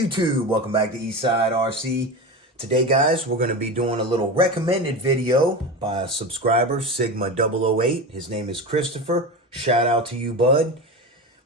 YouTube? Welcome back to Eastside RC. Today, guys, we're going to be doing a little recommended video by a subscriber, Sigma008. His name is Christopher. Shout out to you, bud.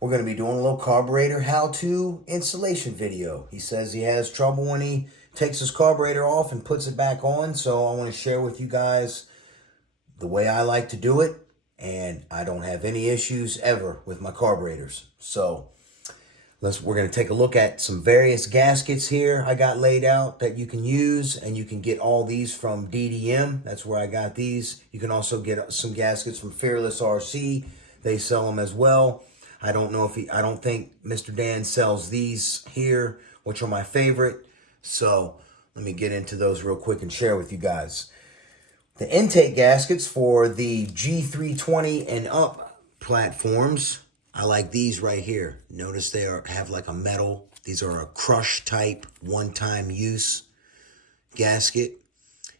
We're going to be doing a little carburetor how-to installation video. He says he has trouble when he takes his carburetor off and puts it back on. So I want to share with you guys the way I like to do it. And I don't have any issues ever with my carburetors. So we're going to take a look at some various gaskets here I got laid out that you can use, and you can get all these from DDM. That's where I got these. You can also get some gaskets from Fearless RC. They sell them as well. I don't think Mr. Dan sells these here, which are my favorite. So let me get into those real quick and share with you guys. The intake gaskets for the G320 and up platforms, I like these right here. Notice they have like a metal. These are a crush type one-time use gasket.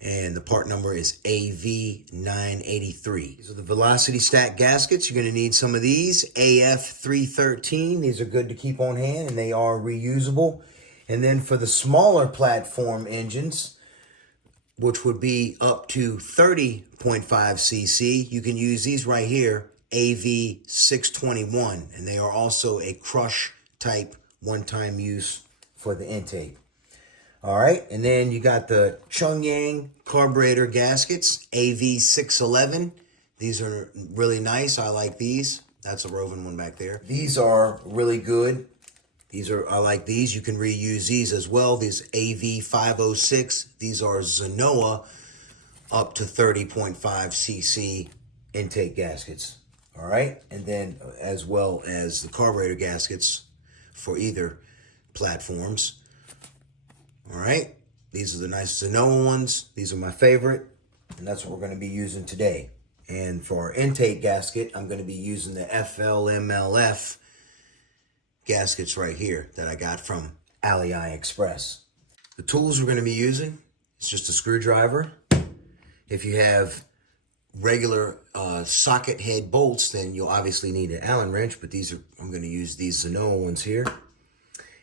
And the part number is AV983. These are the Velocity Stack gaskets. You're going to need some of these. AF313. These are good to keep on hand and they are reusable. And then for the smaller platform engines, which would be up to 30.5 cc, you can use these right here. AV621, and they are also a crush type one-time use for the intake. All right, and then you got the Chungyang carburetor gaskets, AV611. These are really nice. I like these. That's a Roven one back there. These are really good. I like these. You can reuse these as well. These AV506. These are Zenoa up to 30.5 cc intake gaskets. All right, and then as well as the carburetor gaskets for either platforms. All right, these are the nice Zenoa ones. These are my favorite, and that's what we're going to be using today. And for our intake gasket, I'm going to be using the FLMLF gaskets right here that I got from AliExpress. The tools we're going to be using is just a screwdriver. If you have regular socket head bolts, then you'll obviously need an Allen wrench, but I'm going to use these Zenoa ones here,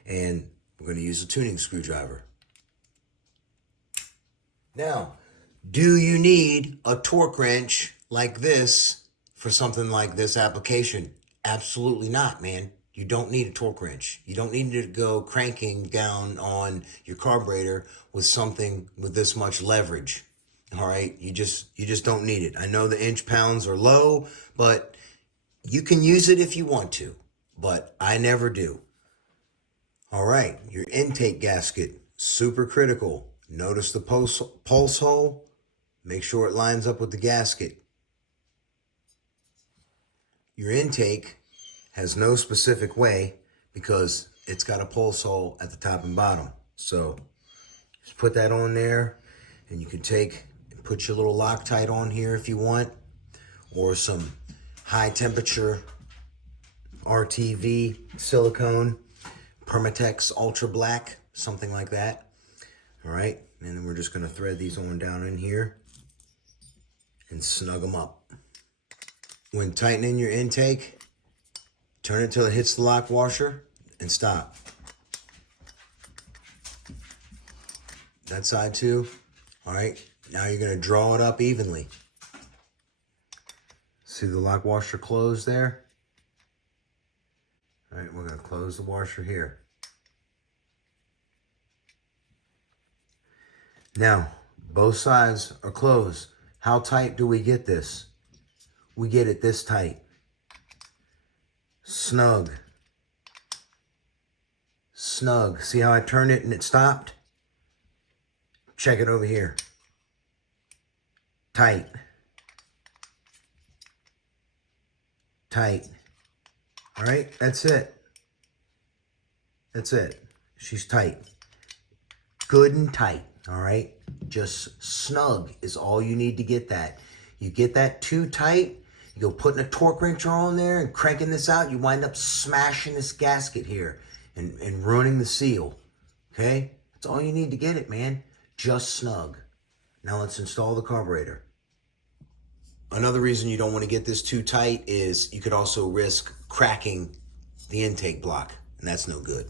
and we're going to use a tuning screwdriver. Now, do you need a torque wrench like this for something like this application? Absolutely not, man. You don't need a torque wrench. You don't need to go cranking down on your carburetor with something with this much leverage. All right, you just don't need it. I know the inch pounds are low, but you can use it if you want to, but I never do. All right, your intake gasket, super critical. Notice the pulse hole. Make sure it lines up with the gasket. Your intake has no specific way because it's got a pulse hole at the top and bottom. So just put that on there, and you can put your little Loctite on here if you want, or some high temperature RTV silicone, Permatex Ultra Black, something like that. All right, and then we're just gonna thread these on down in here and snug them up. When tightening your intake, turn it till it hits the lock washer and stop. That side too. All right. Now you're going to draw it up evenly. See the lock washer closed there? All right, we're going to close the washer here. Now, both sides are closed. How tight do we get this? We get it this tight. Snug. Snug. See how I turned it and it stopped? Check it over here. Tight. Tight. All right, that's it. That's it. She's tight. Good and tight, all right? Just snug is all you need to get that. You get that too tight, you go putting a torque wrench on there and cranking this out, you wind up smashing this gasket here and ruining the seal, okay? That's all you need to get it, man. Just snug. Now let's install the carburetor. Another reason you don't want to get this too tight is you could also risk cracking the intake block, and that's no good.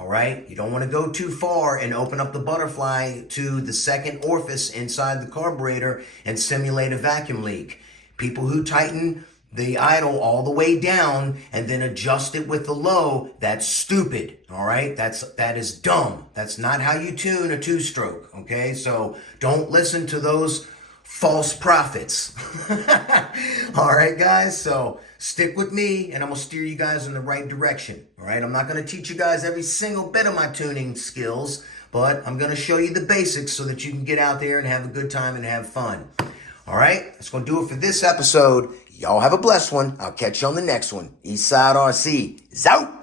All right, you don't want to go too far and open up the butterfly to the second orifice inside the carburetor and simulate a vacuum leak. People who tighten the idle all the way down and then adjust it with the low, that's stupid. All right, that is dumb. That's not how you tune a two-stroke. Okay, so don't listen to those false prophets. All right, guys, so stick with me and I'm gonna steer you guys in the right direction. All right, I'm not gonna teach you guys every single bit of my tuning skills, but I'm gonna show you the basics so that you can get out there and have a good time and have fun. All right, that's gonna do it for this episode. Y'all have a blessed one. I'll catch you on the next one. Eastside RC is out.